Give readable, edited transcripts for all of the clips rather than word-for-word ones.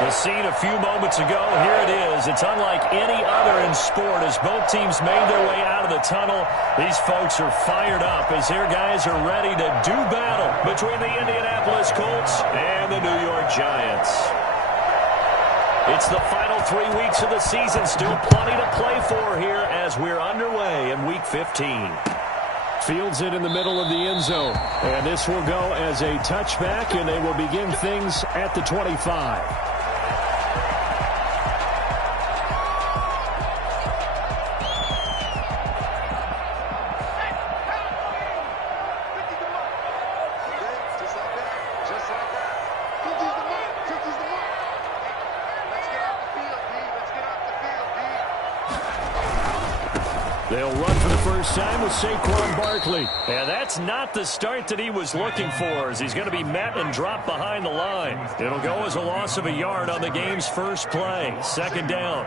The scene a few moments ago, here it is. It's unlike any other in sport as both teams made their way out of the tunnel. These folks are fired up as their guys are ready to do battle between the Indianapolis Colts and the New York Giants. It's the final 3 weeks of the season. Still plenty to play for here as we're underway in Week 15. Fields it in the middle of the end zone. And this will go as a touchback, and they will begin things at the 25. They'll run for the first time with Saquon Barkley. And that's not the start that he was looking for, as he's going to be met and dropped behind the line. It'll go as a loss of a yard on the game's first play. Second down.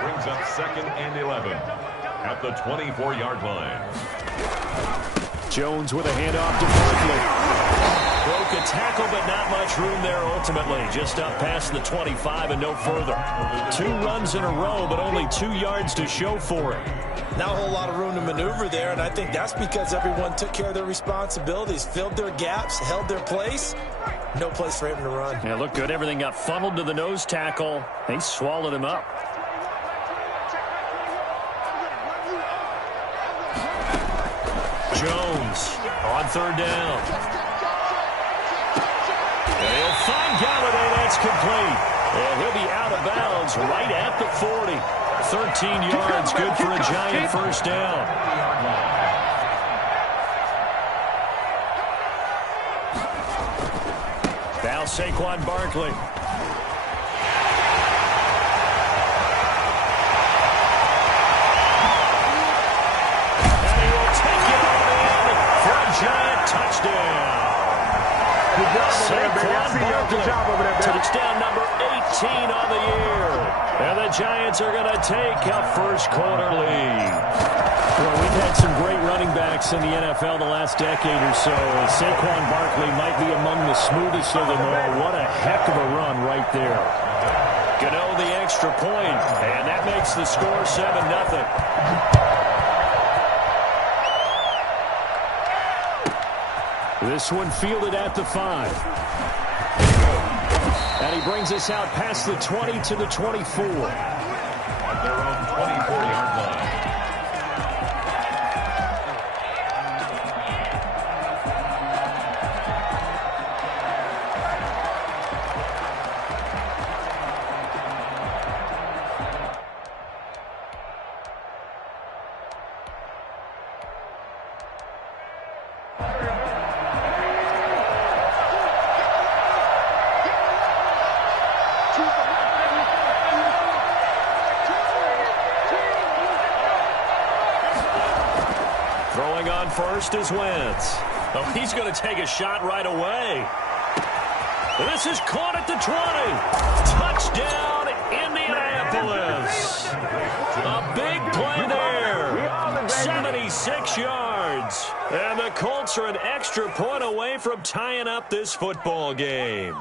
Brings up 2nd and 11 at the 24-yard line. Jones with a handoff to Barkley. Broke a tackle, but not much room there ultimately. Just up past the 25 and no further. 2 runs in a row, but only 2 yards to show for it. Not a whole lot of room to maneuver there, and I think that's because everyone took care of their responsibilities, filled their gaps, held their place. No place for him to run. Yeah, looked good. Everything got funneled to the nose tackle. They swallowed him up. Jones on 3rd down. And he'll find Galladay. That's complete. And he'll be out of bounds right at the 40. 13 yards, good for a Giant first down. Now Saquon Barkley. And he will take it all in for a Giant touchdown. Saquon Barkley, touchdown number 18 on the year. And the Giants are going to take a first-quarter lead. Well, we've had some great running backs in the NFL the last decade or so. Saquon Barkley might be among the smoothest of them all. What a heck of a run right there. Gano the extra point, and that makes the score 7-0. This one fielded at the 5. And he brings us out past the 20 to the 24. At their own 24-yard line. Throwing on first is Wentz. Oh, he's going to take a shot right away. This is caught at the 20. Touchdown, Indianapolis. A big play there. 76 yards. And the Colts are an extra point away from tying up this football game.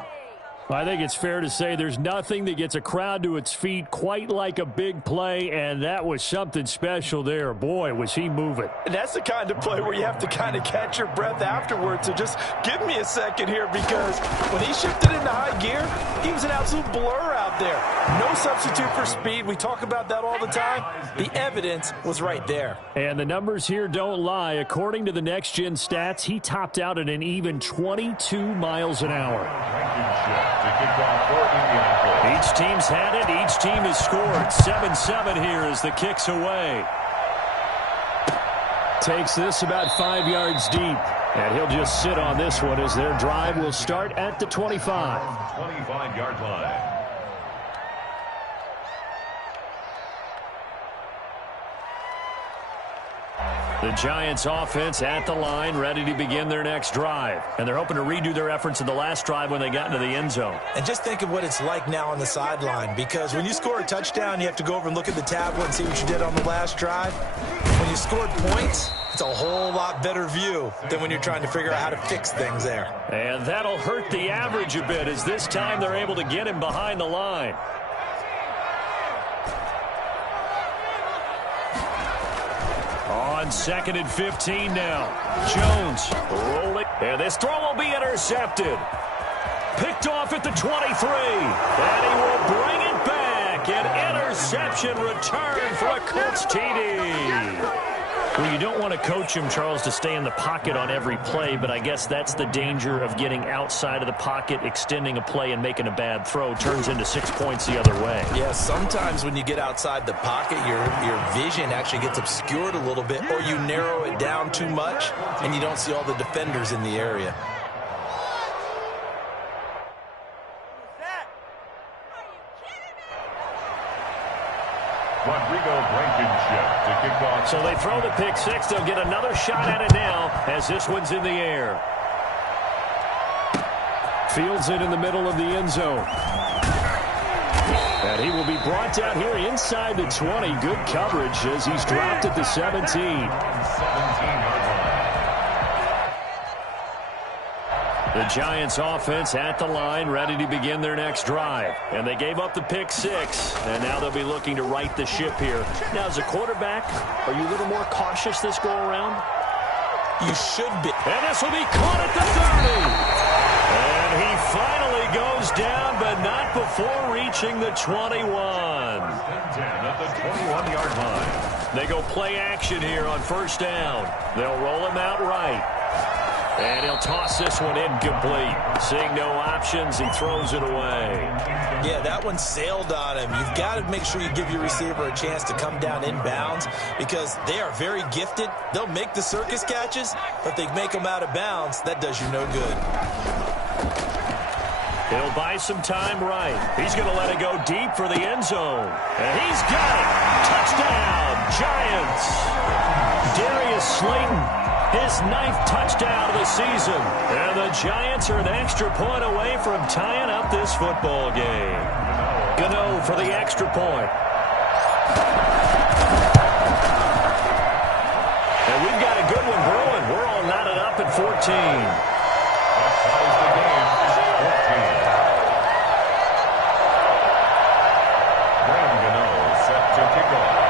I think it's fair to say there's nothing that gets a crowd to its feet quite like a big play, and that was something special there. Boy, was he moving. And that's the kind of play where you have to kind of catch your breath afterwards. So just give me a second here, because when he shifted into high gear, he was an absolute blur out there. No substitute for speed. We talk about that all the time. The evidence was right there. And the numbers here don't lie. According to the next-gen stats, he topped out at an even 22 miles an hour. Each team's had it. Each team has scored. 7-7 here as the kick's away. Takes this about 5 yards deep. And he'll just sit on this one as their drive will start at the 25. 25-yard line. The Giants offense at the line, ready to begin their next drive. And they're hoping to redo their efforts in the last drive when they got into the end zone. And just think of what it's like now on the sideline, because when you score a touchdown, you have to go over and look at the tablet and see what you did on the last drive. When you scored points, It's a whole lot better view than when you're trying to figure out how to fix things there. And that'll hurt the average a bit as this time they're able to get him behind the line. On 2nd and 15 now. Jones rolling. And this throw will be intercepted. Picked off at the 23. And he will bring it back. An interception return for a Colts TD. Well, you don't want to coach him, Charles, to stay in the pocket on every play, but I guess that's the danger of getting outside of the pocket, extending a play, and making a bad throw. Turns into 6 points the other way. Yeah, sometimes when you get outside the pocket, your vision actually gets obscured a little bit, or you narrow it down too much, and you don't see all the defenders in the area. To kick off. So they throw the pick six. They'll get another shot at it now as this one's in the air. Fields it in the middle of the end zone. And he will be brought down here inside the 20. Good coverage as he's dropped at the 17. 17-yard line. The Giants offense at the line, ready to begin their next drive. And they gave up the pick six, and now they'll be looking to right the ship here. Now, as a quarterback, are you a little more cautious this go-around? You should be. And this will be caught at the 30. And he finally goes down, but not before reaching the 21. At the 21-yard line. They go play action here on first down. They'll roll him out right. And he'll toss this one incomplete. Seeing no options, he throws it away. Yeah, that one sailed on him. You've got to make sure you give your receiver a chance to come down inbounds because they are very gifted. They'll make the circus catches, but they make them out of bounds. That does you no good. He'll buy some time right. He's going to let it go deep for the end zone. And he's got it. Touchdown, Giants. Darius Slayton. His 9th touchdown of the season. And the Giants are an extra point away from tying up this football game. Gano for the extra point. And we've got a good one brewing. We're all knotted up at 14. That ties the game at 14. Graham Gano set to kick off.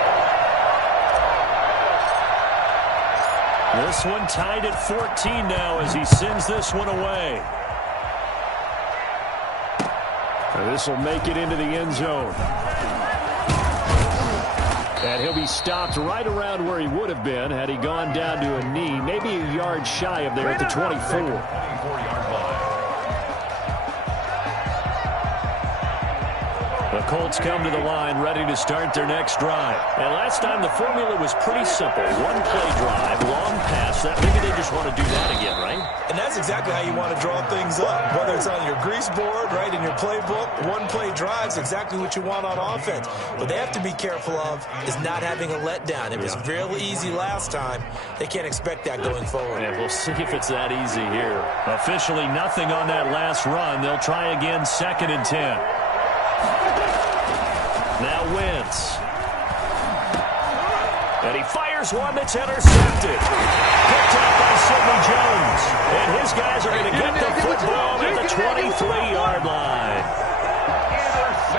This one tied at 14 now as he sends this one away. And this will make it into the end zone. And he'll be stopped right around where he would have been had he gone down to a knee, maybe a yard shy of there at the 24. 24-yard line. The Colts come to the line ready to start their next drive. And last time the formula was pretty simple. One play drive, long pass. Maybe they just want to do that again, right? And that's exactly how you want to draw things up. Whether it's on your grease board, right, in your playbook, one play drive's exactly what you want on offense. What they have to be careful of is not having a letdown. It was real easy last time. They can't expect that going forward. And we'll see if it's that easy here. Officially nothing on that last run. They'll try again 2nd and 10. Now Wentz. And he fires one that's intercepted. Picked up by Sidney Jones. And his guys are going to get the football at the 23-yard line.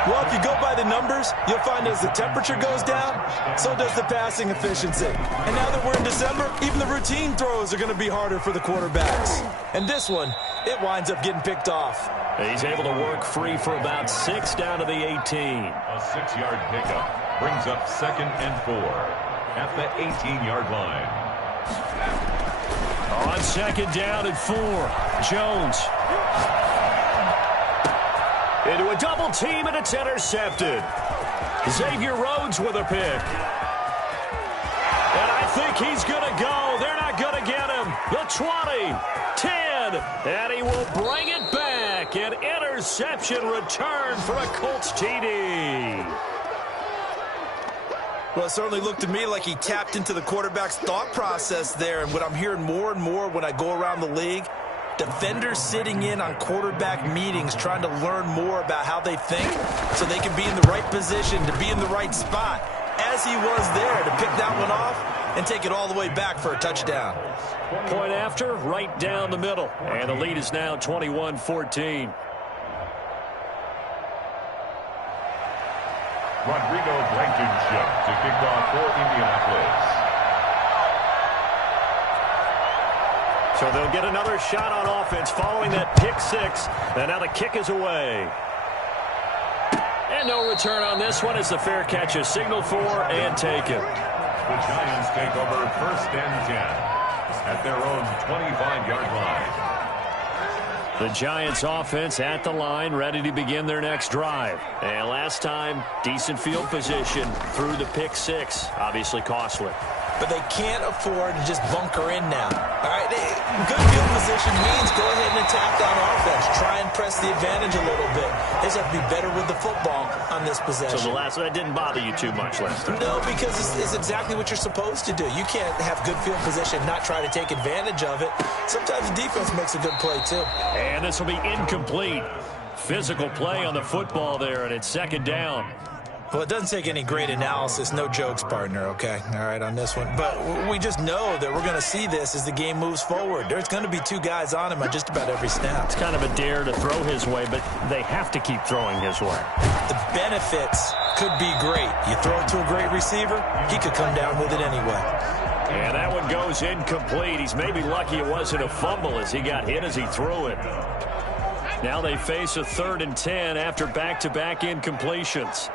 Well, if you go by the numbers, you'll find as the temperature goes down, so does the passing efficiency. And now that we're in December, even the routine throws are going to be harder for the quarterbacks. And this one, it winds up getting picked off. He's able to work free for about 6 down to the 18. A 6-yard pickup brings up 2nd and 4 at the 18-yard line. On 2nd down and 4, Jones. Into a double team, and it's intercepted. Xavier Rhodes with a pick. And I think he's going to go. They're not going to get him. The 20, 10, and he will bring it back. An interception return for a Colts TD. Well, it certainly looked to me like he tapped into the quarterback's thought process there. And what I'm hearing more and more when I go around the league, defenders sitting in on quarterback meetings trying to learn more about how they think so they can be in the right position to be in the right spot. As he was there to pick that one off, and take it all the way back for a touchdown. Point after, right down the middle. And the lead is now 21-14. Rodrigo Blankenship to kick off for Indianapolis. So they'll get another shot on offense following that pick six. And now the kick is away. And no return on this one as the fair catch is signaled for and taken. The Giants take over 1st and 10 at their own 25-yard line. The Giants offense at the line, ready to begin their next drive. And last time, decent field position through the pick six. Obviously costly. But they can't afford to just bunker in now. All right, good field position means go ahead and attack on offense. Try and press the advantage a little bit. They just have to be better with the football on this possession. So that didn't bother you too much last time? No, because it's exactly what you're supposed to do. You can't have good field position and not try to take advantage of it. Sometimes the defense makes a good play, too. And this will be incomplete. Physical play on the football there, and it's 2nd down. Well, it doesn't take any great analysis. No jokes, partner, okay? All right, on this one. But we just know that we're going to see this as the game moves forward. There's going to be 2 guys on him on just about every snap. It's kind of a dare to throw his way, but they have to keep throwing his way. The benefits could be great. You throw it to a great receiver, he could come down with it anyway. And that one goes incomplete. He's maybe lucky it wasn't a fumble as he got hit as he threw it. Now they face a 3rd and 10 after back-to-back incompletions.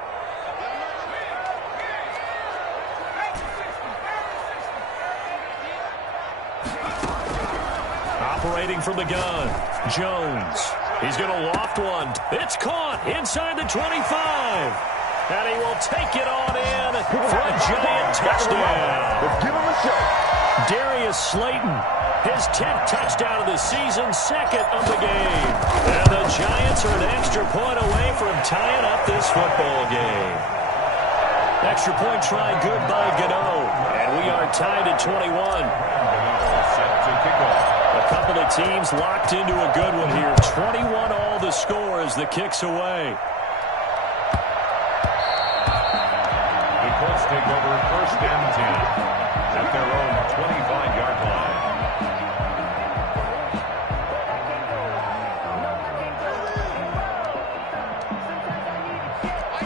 Operating from the gun, Jones. He's going to loft one. It's caught inside the 25. And he will take it on in for a giant touchdown. Let's give him a show. Darius Slayton, his 10th touchdown of the season, 2nd of the game. And the Giants are an extra point away from tying up this football game. Extra point try good by Gano. And we are tied at 21. Set to kick off. A couple of teams locked into a good one here. 21 all the score as the kick's away. The Colts take over 1st and 10 at their own 25-yard line.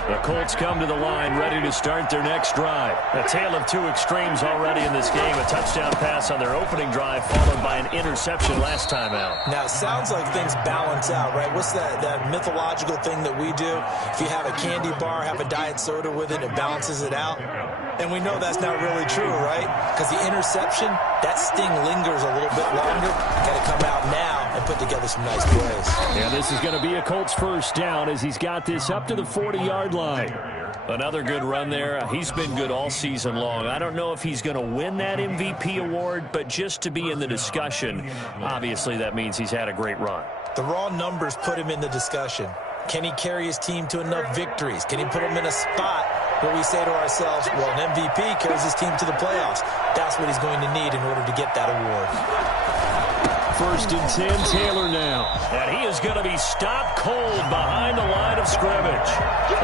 The Colts come to the line ready to start their next drive. A tale of 2 extremes already in this game. A touchdown pass on their opening drive followed by an interception last time out. Now, it sounds like things balance out, right? What's that mythological thing that we do? If you have a candy bar, have a diet soda with it, it balances it out. And we know that's not really true, right? Because the interception, that sting lingers a little bit longer. Got to come out now and put together some nice plays. Yeah, this is going to be a Colts 1st down as he's got this up to the 40-yard line. Another good run there. He's been good all season long. I don't know if he's going to win that MVP award, but just to be in the discussion, obviously that means he's had a great run. The raw numbers put him in the discussion. Can he carry his team to enough victories? Can he put them in a spot where we say to ourselves, well, an MVP carries his team to the playoffs. That's what he's going to need in order to get that award. 1st and 10, Taylor now. And he is going to be stopped cold behind the line of scrimmage.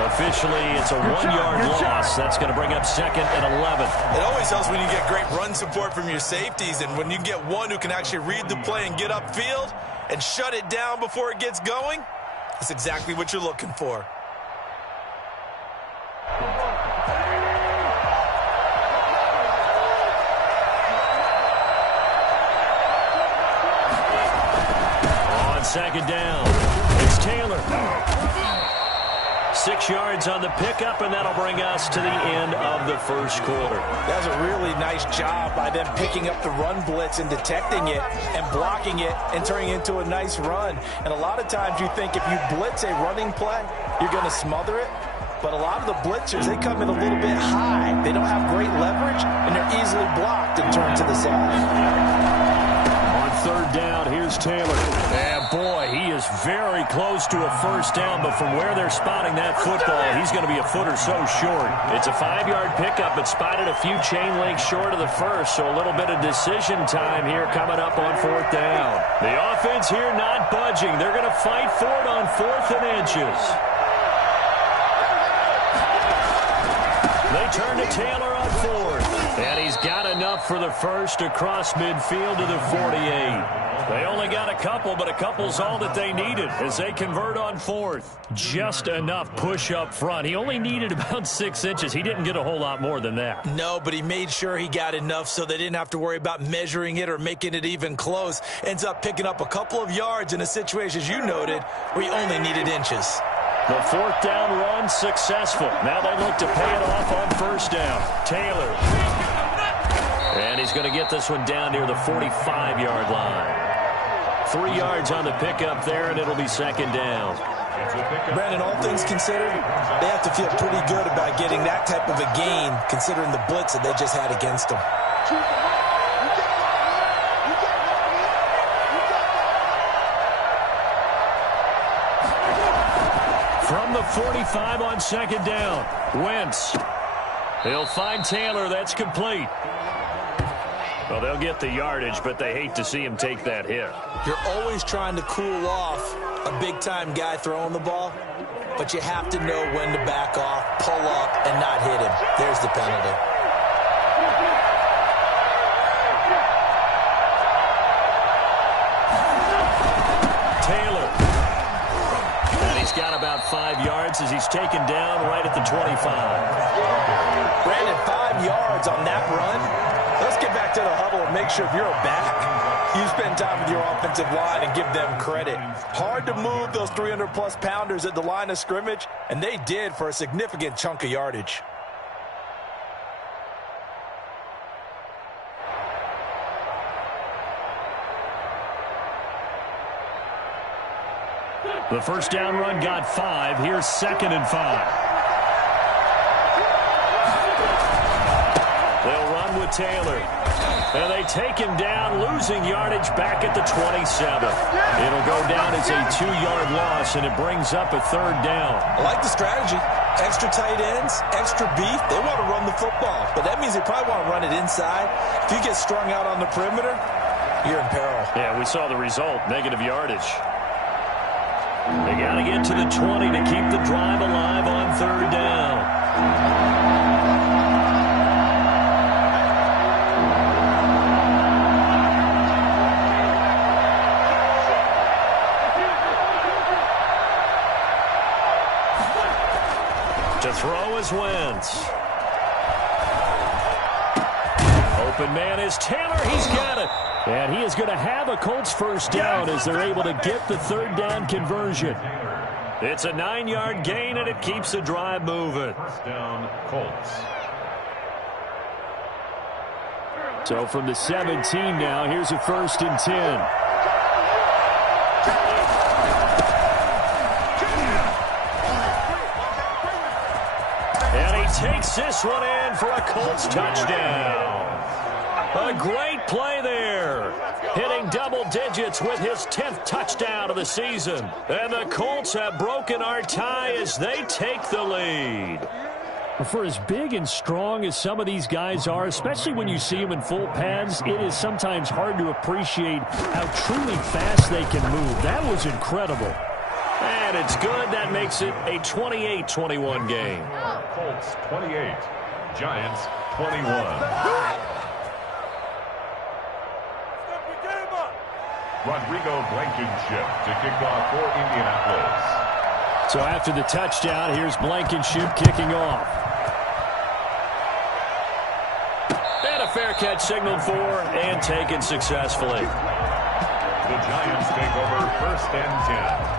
Officially, it's a 1-yard loss. That's going to bring up 2nd and 11. It always helps when you get great run support from your safeties, and when you get one who can actually read the play and get upfield and shut it down before it gets going, that's exactly what you're looking for. On 2nd down, it's Taylor. 6 yards on the pickup, and that'll bring us to the end of the 1st quarter. That's a really nice job by them picking up the run blitz and detecting it and blocking it and turning it into a nice run. And a lot of times you think if you blitz a running play, you're going to smother it. But a lot of the blitzers, they come in a little bit high. They don't have great leverage, and they're easily blocked and turned to the side. On 3rd down, here's Taylor. And boy, he is very close to a 1st down, but from where they're spotting that football, he's going to be a foot or so short. It's a 5-yard pickup, but spotted a few chain links short of the 1st, so a little bit of decision time here coming up on 4th down. The offense here not budging. They're going to fight for it on 4th and inches. They return to Taylor on fourth. And he's got enough for the first across midfield to the 48. They only got a couple, but a couple's all that they needed as they convert on fourth. Just enough push up front. He only needed about 6 inches. He didn't get a whole lot more than that. No, but he made sure he got enough so they didn't have to worry about measuring it or making it even close. Ends up picking up a couple of yards in a situation, as you noted, where he only needed inches. The fourth down run successful. Now they look to pay it off on first down. Taylor. And he's going to get this one down near the 45-yard line. 3 yards on the pickup there, and it'll be second down. Brandon, all things considered, they have to feel pretty good about getting that type of a gain, considering the blitz that they just had against them. From the 45 on second down, Wentz. He'll find Taylor. That's complete. Well, they'll get the yardage, but they hate to see him take that hit. You're always trying to cool off a big-time guy throwing the ball, but you have to know when to back off, pull up, and not hit him. There's the penalty. Taylor. And he's got about 5 yards as he's taken down right at the 25. Brandon, 5 yards on that run. Let's get back to the huddle and make sure if you're a back, you spend time with your offensive line and give them credit. Hard to move those 300-plus pounders at the line of scrimmage, and they did for a significant chunk of yardage. The first down run got 5. Here's second and 5. They'll run with Taylor. And they take him down, losing yardage back at the 27. It'll go down as a 2-yard loss, and it brings up a third down. I like the strategy. Extra tight ends, extra beef. They want to run the football, but that means they probably want to run it inside. If you get strung out on the perimeter, you're in peril. Yeah, we saw the result, negative yardage. They got to get to the 20 to keep the drive alive on third down. To throw is Wentz. Open man is Taylor. He's got it. And he is going to have a Colts first down as they're able to get the third down conversion. It's a 9-yard gain, and it keeps the drive moving. First down, Colts. So from the 17 now, here's a 1st and 10. Takes this one in for a Colts touchdown. A great play there. Hitting double digits with his 10th touchdown of the season. And the Colts have broken our tie as they take the lead. For as big and strong as some of these guys are, especially when you see them in full pads, it is sometimes hard to appreciate how truly fast they can move. That was incredible. And it's good. That makes it a 28-21 game. Colts 28, Giants 21. Rodrigo Blankenship to kick off for Indianapolis. So after the touchdown, here's Blankenship kicking off. And a fair catch signaled for and taken successfully. The Giants take over 1st and 10.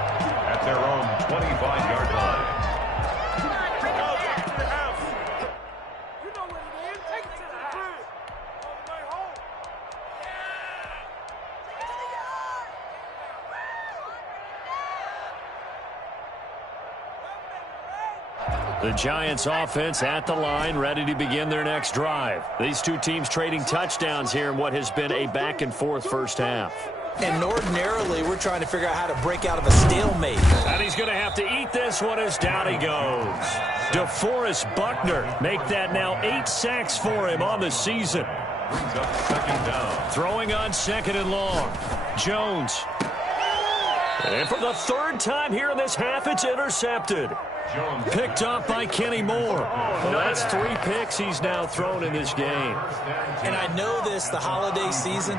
At their own 25-yard line. The Giants offense at the line, ready to begin their next drive. These two teams trading touchdowns here in what has been a back-and-forth first half. And ordinarily, we're trying to figure out how to break out of a stalemate. And he's going to have to eat this one as down he goes. DeForest Buckner make that now 8 sacks for him on the season. Brings up second down. Throwing on second and long. Jones. And for the 3rd time here in this half, it's intercepted. Picked up by Kenny Moore. Well, that's 3 picks he's now thrown in this game. And I know this, the holiday season,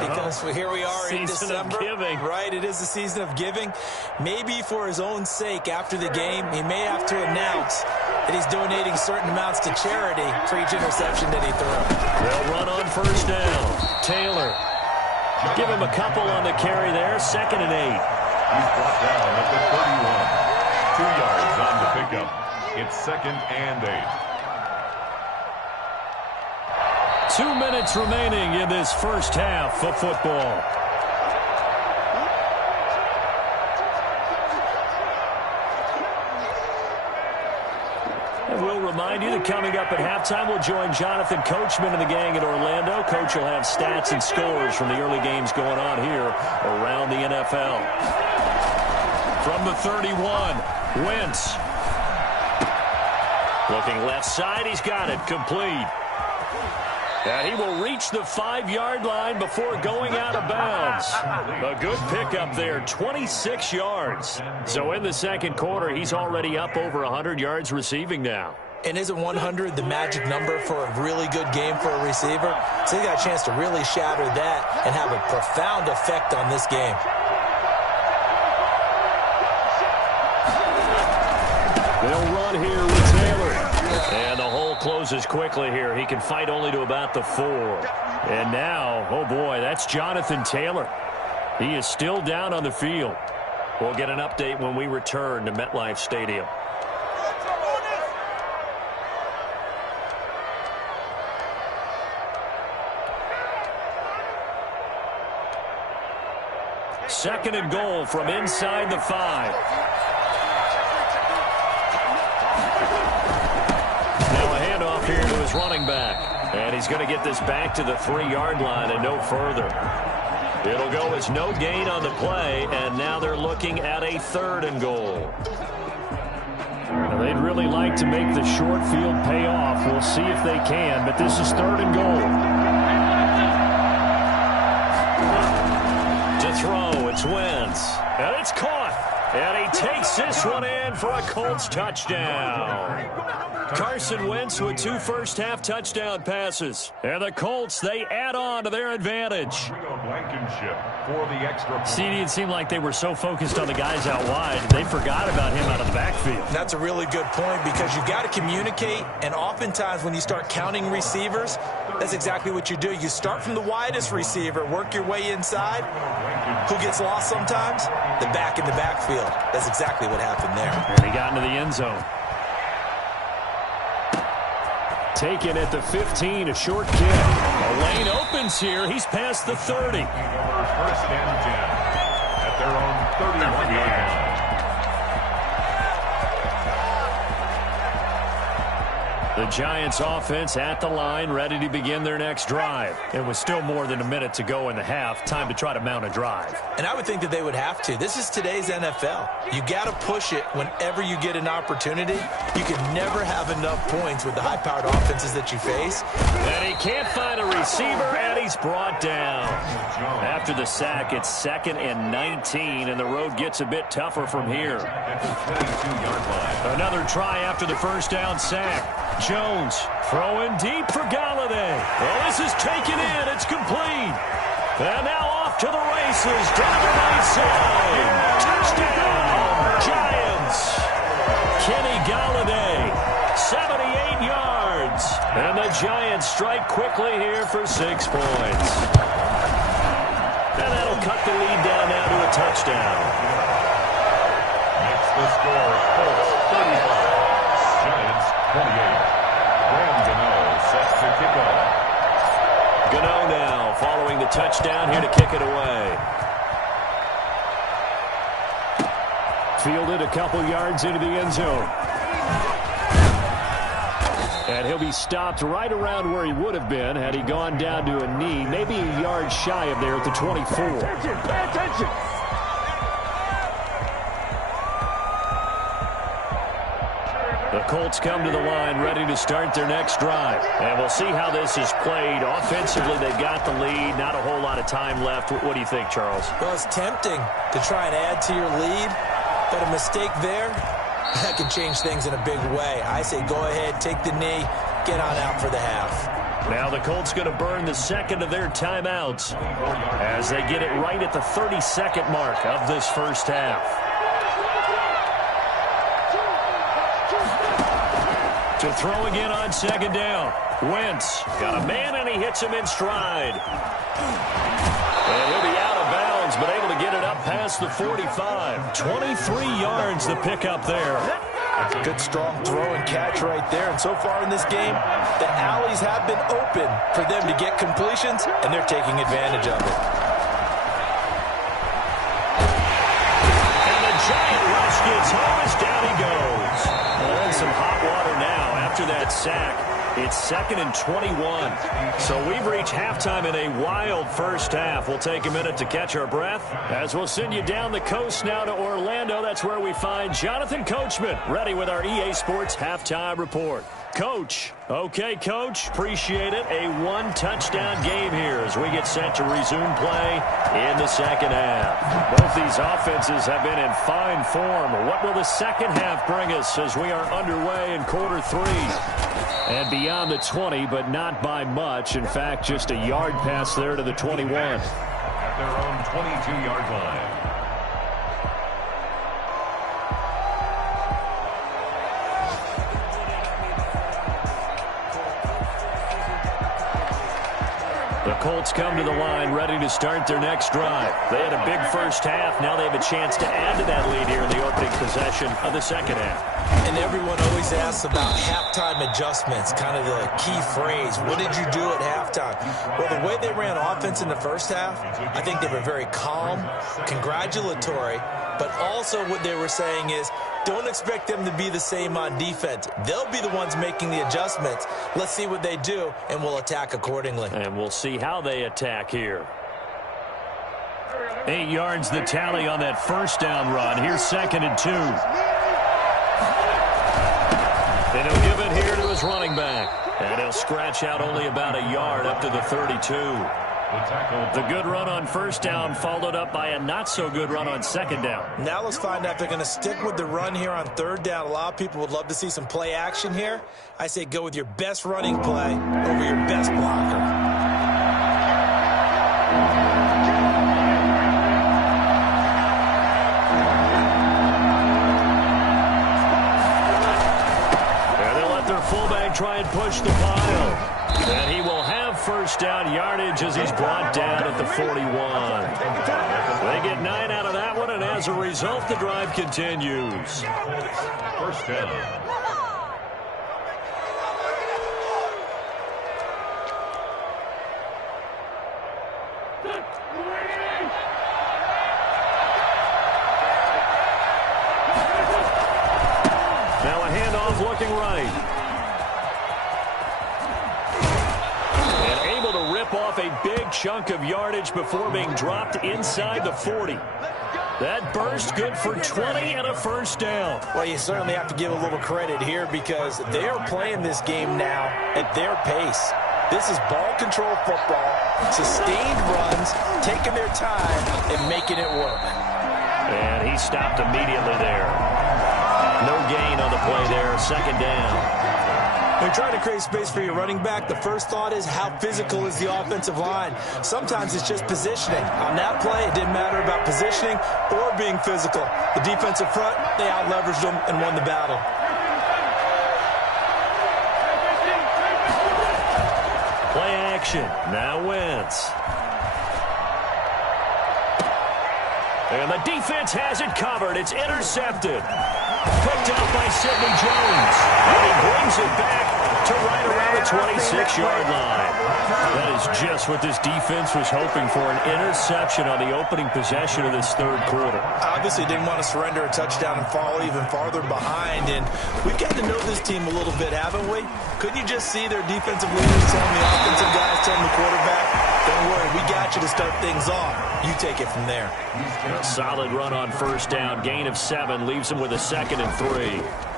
because here we are in December. Season of giving. Right, it is the season of giving. Maybe for his own sake, after the game, he may have to announce that he's donating certain amounts to charity for each interception that he throws. They'll run on first down. Taylor. Give him a couple on the carry there. 2nd and 8. He's brought down at the 31. 2 yards on the pickup. It's 2nd and 8. 2 minutes remaining in this first half of football. And we'll remind you that coming up at halftime, we'll join Jonathan Coachman and the gang in Orlando. Coach will have stats and scores from the early games going on here around the NFL. From the 31, Wentz. Looking left side, he's got it, complete. And he will reach the 5-yard line before going out of bounds. A good pickup there, 26 yards. So in the second quarter, he's already up over 100 yards receiving now. And isn't 100 the magic number for a really good game for a receiver? So he got a chance to really shatter that and have a profound effect on this game. They'll run here with Taylor. And the hole closes quickly here. He can fight only to about the 4. And now, oh boy, that's Jonathan Taylor. He is still down on the field. We'll get an update when we return to MetLife Stadium. Second and goal from inside the 5. Here to his running back. And he's going to get this back to the 3-yard line and no further. It'll go as no gain on the play, and now they're looking at a 3rd and goal. Now, they'd really like to make the short field pay off. We'll see if they can, but this is 3rd and goal. To throw, it's Wentz. And it's caught. And he takes this one in for a Colts touchdown. Carson Wentz with 2 first-half touchdown passes. And the Colts, they add on to their advantage. CD, it seemed like they were so focused on the guys out wide, they forgot about him out of the backfield. That's a really good point because you've got to communicate, and oftentimes when you start counting receivers, that's exactly what you do. You start from the widest receiver, work your way inside. Who gets lost sometimes? The back in the backfield. That's exactly what happened there. And he got into the end zone. Taken at the 15, a short kick. A lane opens here. He's past the 30. 1st and 10 at their own 31-yard line. The Giants offense at the line, ready to begin their next drive. It was still more than a minute to go in the half. Time to try to mount a drive. And I would think that they would have to. This is today's NFL. You got to push it whenever you get an opportunity. You can never have enough points with the high-powered offenses that you face. And he can't find a receiver, and he's brought down. After the sack, it's 2nd and 19, and the road gets a bit tougher from here. Another try after the first down sack. Jones throwing deep for Galladay. Well, this is taken in. It's complete. And now off to the races. Down the right side. Touchdown, Giants. Kenny Galladay, 78 yards. And the Giants strike quickly here for 6 points. And that'll cut the lead down now to a touchdown. Makes the score Colts 35. Giants 28. Set to kick off. Gano now following the touchdown here to kick it away. Fielded a couple yards into the end zone. And he'll be stopped right around where he would have been had he gone down to a knee, maybe a yard shy of there at the 24. Pay attention. The Colts come to the line ready to start their next drive. And we'll see how this is played. Offensively, they've got the lead. Not a whole lot of time left. What do you think, Charles? Well, it's tempting to try and add to your lead, but a mistake there that can change things in a big way. I say go ahead, take the knee, get on out for the half. Now the Colts going to burn the second of their timeouts as they get it right at the 30-second mark of this first half. To throw again on second down. Wentz got a man, and he hits him in stride. And he'll be out of bounds, but able to get it up past the 45. 23 yards the pickup there. Good, strong throw and catch right there. And so far in this game, the alleys have been open for them to get completions, and they're taking advantage of it. And the giant rush gets home as down he goes. They're in some hot water now after that sack. It's 2nd and 21. So we've reached halftime in a wild first half. We'll take a minute to catch our breath as we'll send you down the coast now to Orlando. That's where we find Jonathan Coachman ready with our EA Sports Halftime Report. Coach. Okay, Coach. Appreciate it. A one-touchdown game here as we get set to resume play in the second half. Both these offenses have been in fine form. What will the second half bring us as we are underway in quarter 3? And beyond the 20, but not by much. In fact, just a yard pass there to the 21. At their own 22-yard line. The Colts come to the line ready to start their next drive. They had a big first half. Now they have a chance to add to that lead here in the opening possession of the second half. And everyone always asks about halftime adjustments, kind of the key phrase. What did you do at halftime? Well, the way they ran offense in the first half, I think they were very calm, congratulatory, but also what they were saying is, don't expect them to be the same on defense. They'll be the ones making the adjustments. Let's see what they do, and we'll attack accordingly. And we'll see how they attack here. 8 yards the tally on that first down run. Here's 2nd and 2. And he'll give it here to his running back. And he'll scratch out only about a yard up to the 32. The good run on first down followed up by a not-so-good run on second down. Now let's find out if they're going to stick with the run here on third down. A lot of people would love to see some play action here. I say go with your best running play over your best blocker. Fullback try and push the pile. And he will have first down yardage as he's brought down at the 41. They get 9 out of that one, and as a result, the drive continues. First down. Now a handoff looking right. Off a big chunk of yardage before being dropped inside the 40. That burst good for 20 and a first down. Well, you certainly have to give a little credit here because they are playing this game now at their pace. This is ball control football, sustained runs, taking their time and making it work. And he stopped immediately there. No gain on the play there, second down. When you're trying to create space for your running back, the first thought is how physical is the offensive line. Sometimes it's just positioning. On that play, it didn't matter about positioning or being physical. The defensive front, they out-leveraged them and won the battle. Play action. Now Wentz. And the defense has it covered. It's intercepted. Picked up by Sidney Jones. And he brings it back to right around the 26-yard line. That is just what this defense was hoping for, an interception on the opening possession of this third quarter. Obviously didn't want to surrender a touchdown and fall even farther behind. And we've gotten to know this team a little bit, haven't we? Couldn't you just see their defensive leaders telling the offensive guys, telling the quarterback, don't worry, we got you to start things off. You take it from there. A solid run on first down. Gain of 7 leaves him with a 2nd and 3.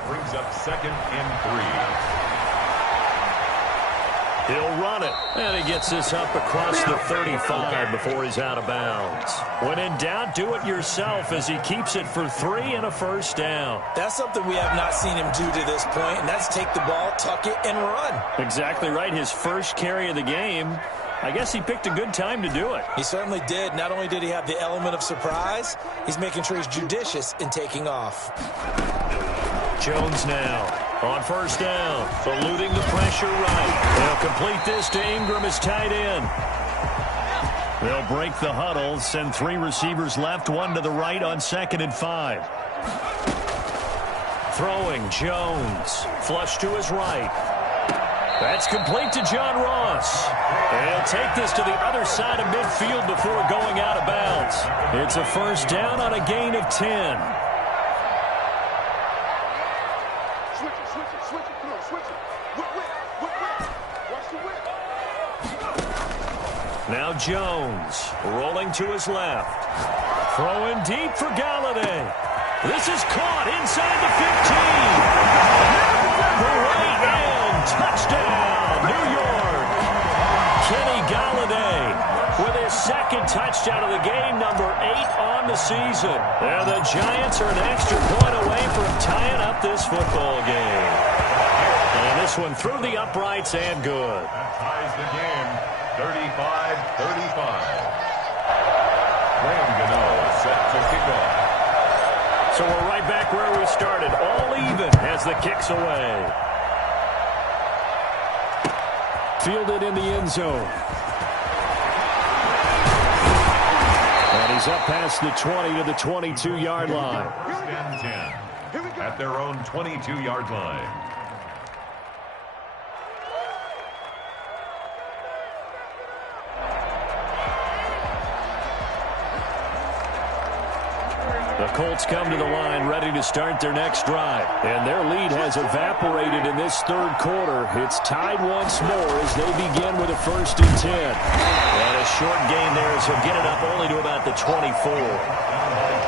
Brings up 2nd and 3. He'll run it. And he gets this up across the 35 before he's out of bounds. When in doubt, do it yourself as he keeps it for 3 and a first down. That's something we have not seen him do to this point, and that's take the ball, tuck it, and run. Exactly right. His first carry of the game. I guess he picked a good time to do it. He certainly did. Not only did he have the element of surprise, he's making sure he's judicious in taking off. Jones now on first down, eluding the pressure right. They'll complete this to Ingram as tight end. They'll break the huddle, send 3 receivers left, 1 to the right on 2nd and 5. Throwing Jones, flush to his right. That's complete to John Ross. He'll take this to the other side of midfield before going out of bounds. It's a first down on a gain of 10. Now Jones rolling to his left. Throwing deep for Galladay. This is caught inside the 15. The right end. Touchdown, New York. Kenny Galladay with his 2nd touchdown of the game, number 8 on the season. And the Giants are an extra point away from tying up this football game. And this one through the uprights and good. That ties the game, 35-35. Graham Gano set to kick off. So we're right back where we started, all even as the kick's away. Fielded in the end zone. And he's up past the 20 to the 22-yard line. 10 at their own 22-yard line. The Colts come to the line ready to start their next drive. And their lead has evaporated in this 3rd quarter. It's tied once more as they begin with a 1st and 10. And a short gain there as he'll get it up only to about the 24.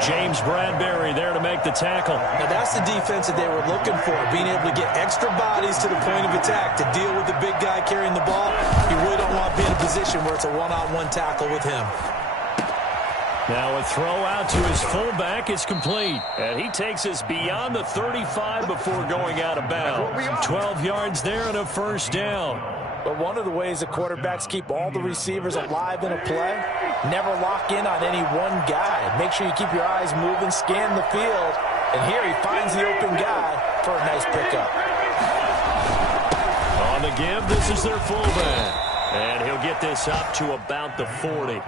James Bradbury there to make the tackle. Now that's the defense that they were looking for, being able to get extra bodies to the point of attack to deal with the big guy carrying the ball. You really don't want to be in a position where it's a one-on-one tackle with him. Now a throw out to his fullback is complete. And he takes us beyond the 35 before going out of bounds. 12 yards there and a first down. But one of the ways the quarterbacks keep all the receivers alive in a play, never lock in on any one guy. Make sure you keep your eyes moving, scan the field. And here he finds the open guy for a nice pickup. On the give, this is their fullback. And he'll get this up to about the 40.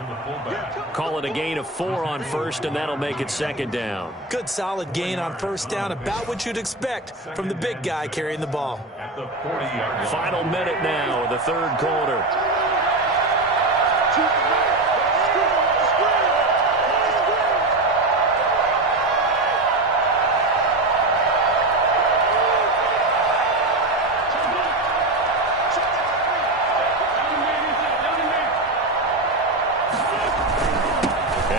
Call it a gain of 4 on first, and that'll make it 2nd down. Good solid gain on first down, about what you'd expect from the big guy carrying the ball. At the 40-yard line. Final minute now of the 3rd quarter.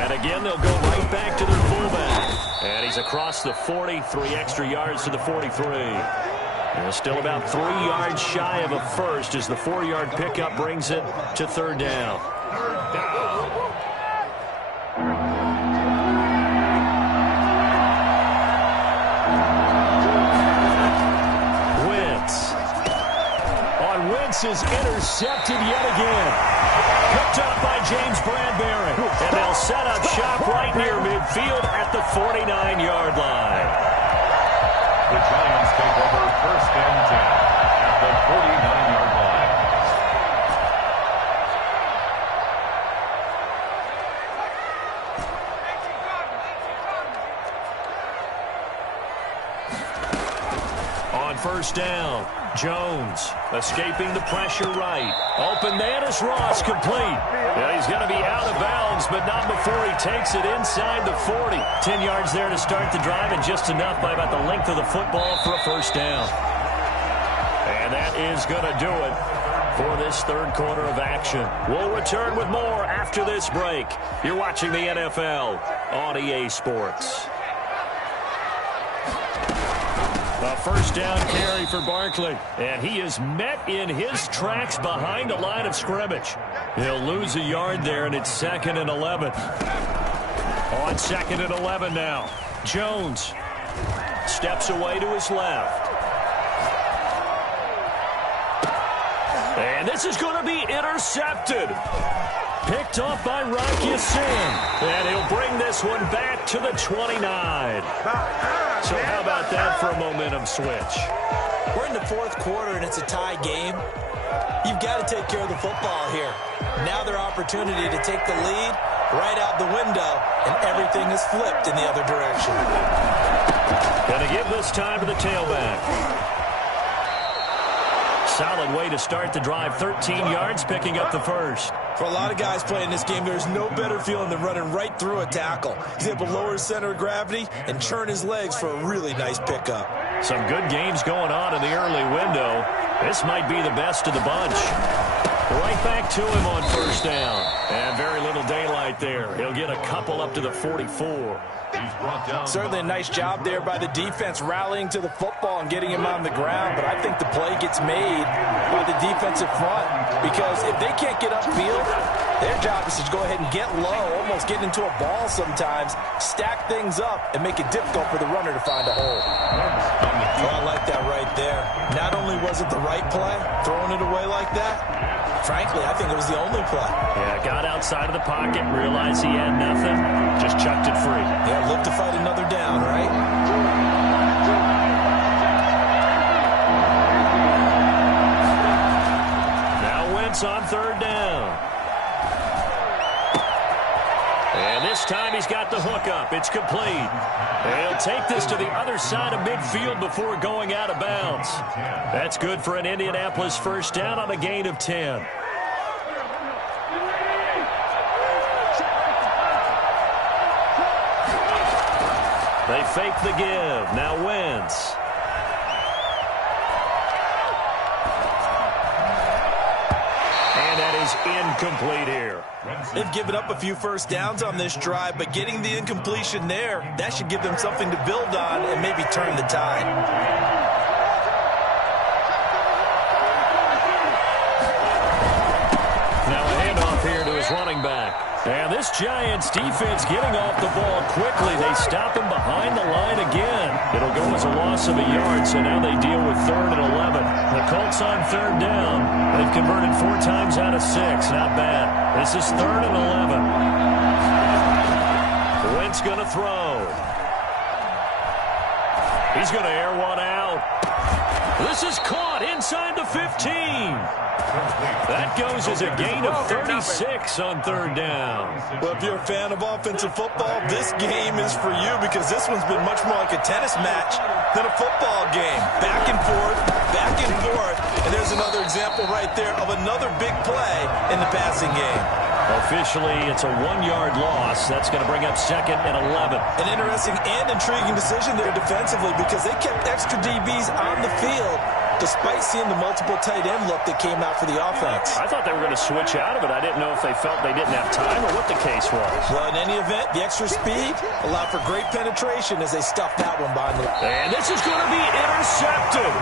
Again, they'll go right back to their fullback. And he's across the 40, 3 extra yards to the 43. And still about 3 yards shy of a first as the 4-yard pickup brings it to 3rd down. Wentz. On Wentz is intercepted yet again. Picked up by James Bradbury. And they'll set up shop right near midfield at the 49-yard line. The Giants take over 1st and 10 at the 49-yard line. On first down, Jones escaping the pressure right. Open man is Ross, complete. Yeah, he's going to be out of bounds, but not before he takes it inside the 40. 10 yards there to start the drive, and just enough by about the length of the football for a first down. And that is going to do it for this 3rd quarter of action. We'll return with more after this break. You're watching the NFL on EA Sports. A first down carry for Barkley. And he is met in his tracks behind the line of scrimmage. He'll lose a yard there, and it's 2nd and 11. On 2nd and 11 now. Jones steps away to his left. And this is going to be intercepted. Picked off by Rocky Sin. And he'll bring this one back to the 29. So how about that for a momentum switch? We're in the 4th quarter, and it's a tie game. You've got to take care of the football here. Now their opportunity to take the lead right out the window, and everything is flipped in the other direction. Going to give this time to the tailback. Solid way to start the drive. 13 yards, picking up the first. For a lot of guys playing this game, there's no better feeling than running right through a tackle. He's able to lower his center of gravity and churn his legs for a really nice pickup. Some good games going on in the early window. This might be the best of the bunch. Right back to him on first down. And very little daylight there. He'll get a couple up to the 44. Certainly a nice job there by the defense rallying to the football and getting him on the ground, but I think the play gets made by the defensive front because if they can't get upfield, their job is to go ahead and get low, almost get into a ball sometimes, stack things up, and make it difficult for the runner to find a hole. Oh, I like that right there. Not only was it the right play, throwing it away like that, frankly, I think it was the only play. Yeah, got outside of the pocket, realized he had nothing, just chucked it free. Yeah, live to fight another down, right? Now Wentz on 3rd down. And this time he's got the hook up. It's complete. He'll take this to the other side of midfield before going out of bounds. That's good for an Indianapolis first down on a gain of 10. They fake the give. Now Wentz. And that is incomplete here. They've given up a few first downs on this drive, but getting the incompletion there, that should give them something to build on and maybe turn the tide. Now a handoff here to his running back. And this Giants defense getting off the ball quickly. They stop him behind the line again. It'll go as a loss of a yard, so now they deal with 3rd and 11. The Colts on 3rd down. They've converted 4 times out of 6. Not bad. This is 3rd and 11. Wentz going to throw. He's going to air one out. This is caught inside the 15. That goes as a gain of 36 on 3rd down. Well, if you're a fan of offensive football, this game is for you because this one's been much more like a tennis match than a football game. Back and forth, and there's another example right there of another big play in the passing game. Officially, it's a 1-yard loss. That's going to bring up 2nd and 11. An interesting and intriguing decision there defensively because they kept extra DBs on the field despite seeing the multiple tight end look that came out for the offense. I thought they were going to switch out of it. I didn't know if they felt they didn't have time or what the case was. Well, in any event, the extra speed allowed for great penetration as they stuffed that one behind the line. And this is going to be intercepted.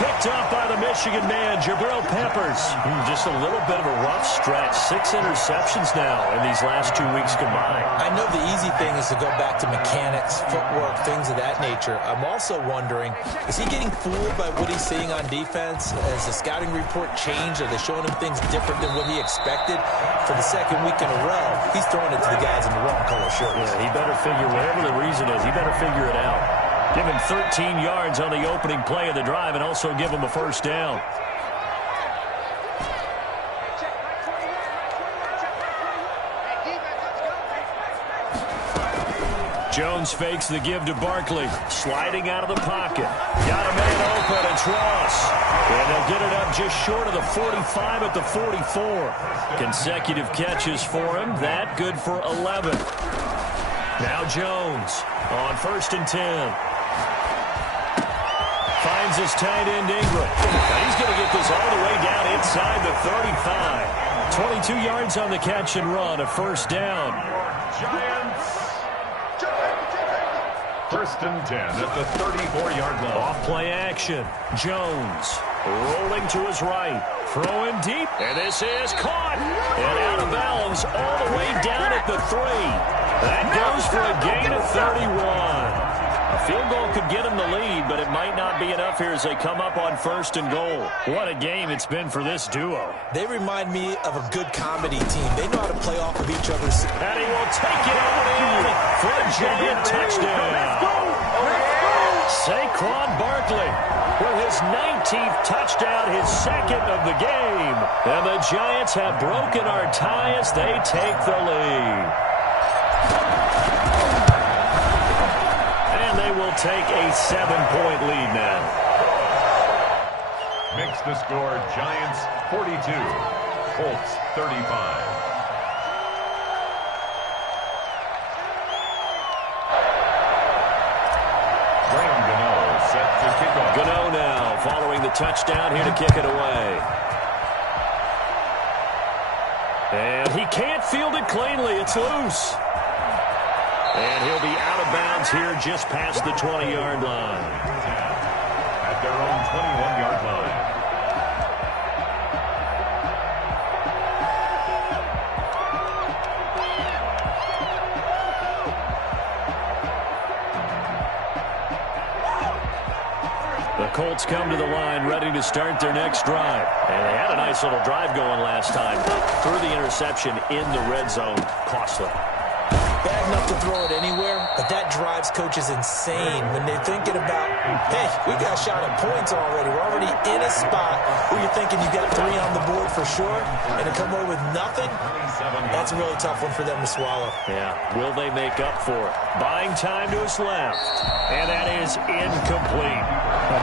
Picked up by the Michigan man, Jabril Peppers. Just a little bit of a rough stretch. 6 interceptions now in these last 2 weeks combined. I know the easy thing is to go back to mechanics, footwork, things of that nature. I'm also wondering, is he getting fooled by what he's seeing on defense? Has the scouting report changed? Are they showing him things different than what he expected? For the 2nd week in a row, he's throwing it to the guys in the wrong color shirts. Yeah, he better figure, whatever the reason is, he better figure it out. Give him 13 yards on the opening play of the drive and also give him a first down. Jones fakes the give to Barkley. Sliding out of the pocket. Got a man open. It's Ross. And they'll get it up just short of the 45 at the 44. Consecutive catches for him. That good for 11. Now Jones on 1st and 10. Finds his tight end Ingram. Now he's going to get this all the way down inside the 35. 22 yards on the catch and run. A first down. First and 10 at the 34-yard line. Off play action. Jones rolling to his right. Throwing deep. And this is caught. And out of bounds all the way down at the 3. That goes for a gain of 31. A field goal could get him the lead, but it might not be enough here as they come up on first and goal. What a game it's been for this duo. They remind me of a good comedy team. They know how to play off of each other's. And he will take it out in for a giant touchdown. Saquon Barkley with his 19th touchdown, his second of the game. And the Giants have broken our tie as they take the lead. And they will take a 7-point lead now. Makes the score Giants 42, Colts 35. Gano now following the touchdown here to kick it away. And he can't field it cleanly. It's loose. And he'll be out of bounds here just past the 20-yard line. At their own 21-yard line. The Colts come to the line ready to start their next drive. And they had a nice little drive going last time. Threw the interception in the red zone. Costly. Bad enough to throw it anywhere, but that drives coaches insane when they're thinking about, hey, we got a shot at points already. We're already in a spot where you're thinking you got 3 on the board for sure, and to come away with nothing, that's a really tough one for them to swallow. Yeah, will they make up for it? Buying time to his left, and that is incomplete.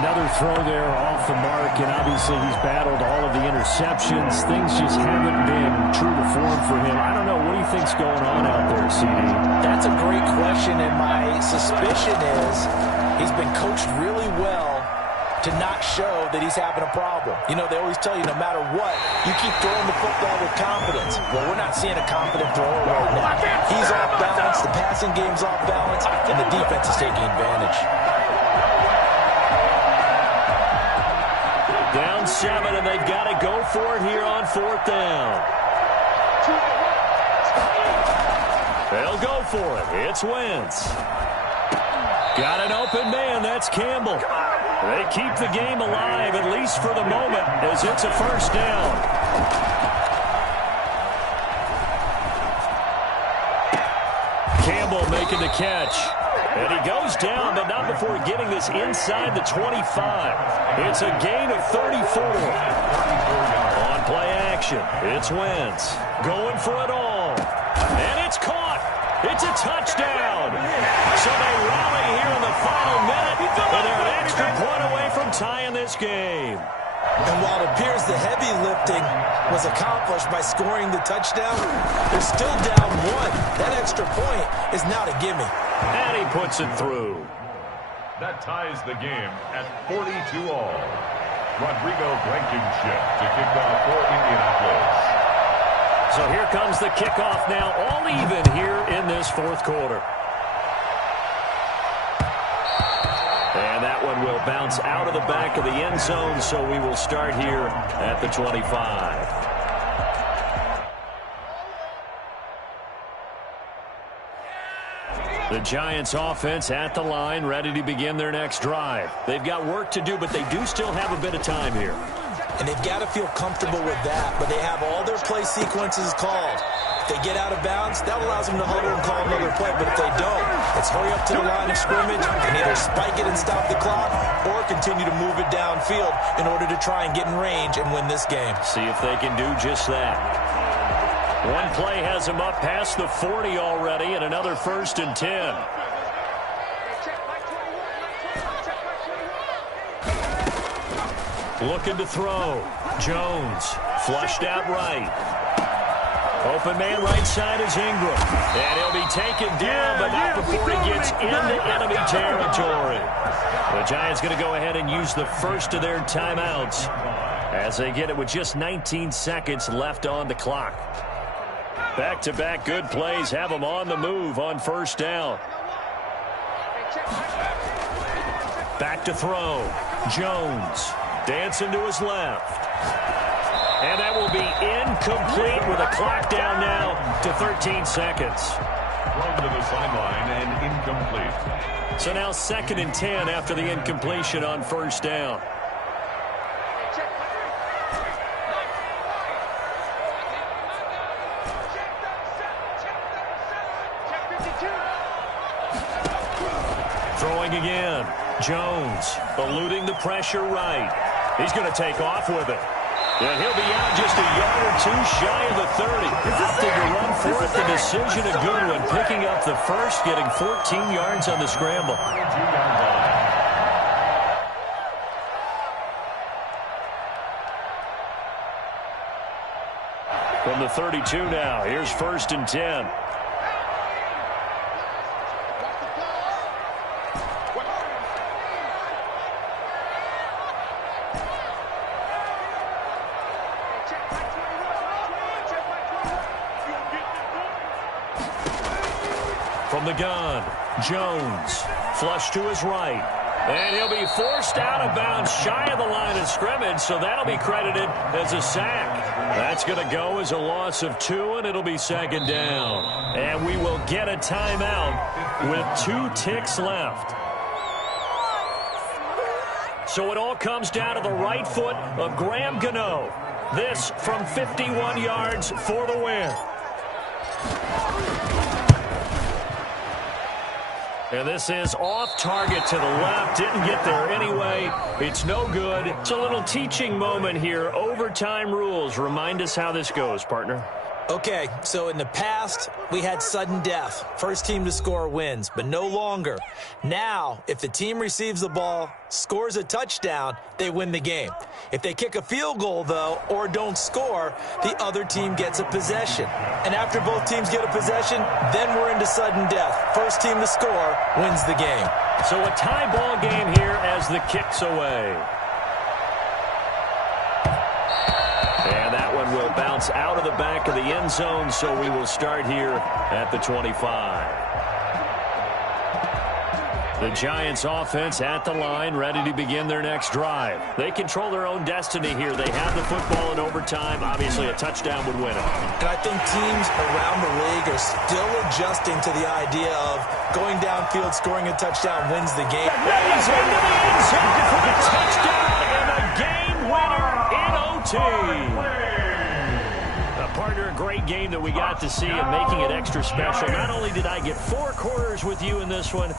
Another throw there off the mark, and obviously he's battled all of the interceptions. Things just haven't been true to form for him. I don't know. What do you think's going on out there, CD? That's a great question, and my suspicion is he's been coached really well to not show that he's having a problem. You know, they always tell you no matter what, you keep throwing the football with confidence. Well, we're not seeing a confident thrower right now. He's off balance, the passing game's off balance, and the defense is taking advantage. Down 7, and they've got to go for it here on 4th down. They'll go for it. It's Wentz. Got an open man. That's Campbell. They keep the game alive, at least for the moment, as it's a first down. Campbell making the catch. And he goes down, but not before getting this inside the 25. It's a gain of 34. On play action, it's Wentz. Going for it all. And it's caught. It's a touchdown. So they rally here in the final minute, and they're an extra point away from tying this game. And while it appears the heavy lifting was accomplished by scoring the touchdown, they're still down 1. That extra point is not a gimme. And he puts it through. That ties the game at 42 all. Rodrigo Blankenship to kick off for Indianapolis. So here comes the kickoff now, all even here in this 4th quarter. And that one will bounce out of the back of the end zone, so we will start here at the 25. The Giants offense at the line, ready to begin their next drive. They've got work to do, but they do still have a bit of time here. And they've got to feel comfortable with that, but they have all their play sequences called. If they get out of bounds, that allows them to huddle and call another play, but if they don't, it's hurry up to the line of scrimmage and either spike it and stop the clock or continue to move it downfield in order to try and get in range and win this game. See if they can do just that. One play has him up past the 40 already, and another 1st and 10. Looking to throw. Jones flushed out right. Open man right side is Ingram. And he'll be taken down, but not before he gets into enemy territory. The Giants going to go ahead and use the first of their timeouts as they get it with just 19 seconds left on the clock. Back-to-back good plays have them on the move on 1st down. Back to throw. Jones dancing to his left. And that will be incomplete with a clock down now to 13 seconds. Thrown to the sideline and incomplete. So now 2nd and 10 after the incompletion on first down. Throwing again. Jones eluding the pressure right. He's going to take off with it. Yeah, he'll be out just a yard or two shy of the 30. Opting to run for it, the decision a good one. Picking up the first, getting 14 yards on the scramble. From the 32 now, here's 1st and 10. From the gun, Jones, flush to his right. And he'll be forced out of bounds shy of the line of scrimmage, so that'll be credited as a sack. That's going to go as a loss of 2, and it'll be 2nd down. And we will get a timeout with 2 ticks left. So it all comes down to the right foot of Graham Gano. This from 51 yards for the win. And this is off target to the left. Didn't get there anyway. It's no good. It's a little teaching moment here. Overtime rules. Remind us how this goes, partner. Okay, so in the past, we had sudden death. First team to score wins, but no longer. Now, if the team receives the ball, scores a touchdown, they win the game. If they kick a field goal, though, or don't score, the other team gets a possession. And after both teams get a possession, then we're into sudden death. First team to score wins the game. So a tie ball game here as the kick's away. And that one will bounce out of the back of the end zone, so we will start here at the 25. The Giants offense at the line, ready to begin their next drive. They control their own destiny here. They have the football in overtime. Obviously, a touchdown would win it. And I think teams around the league are still adjusting to the idea of going downfield, scoring a touchdown wins the game. He's into the end zone for the touchdown and a game winner in OT. Partner, a great game that we got to see and making it extra special. Not only did I get 4 quarters with you in this one,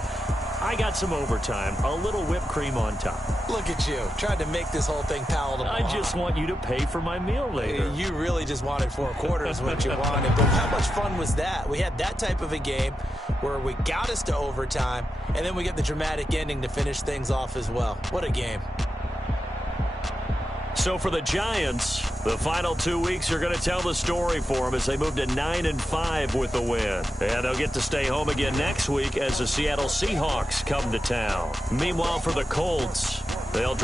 I got some overtime, a little whipped cream on top. Look at you, tried to make this whole thing palatable. I just want you to pay for my meal later. You really just wanted 4 quarters, what you wanted. But how much fun was that? We had that type of a game where we got us to overtime, and then we get the dramatic ending to finish things off as well. What a game. So for the Giants, the final 2 weeks are going to tell the story for them as they move to 9-5 with the win. And they'll get to stay home again next week as the Seattle Seahawks come to town. Meanwhile, for the Colts, they'll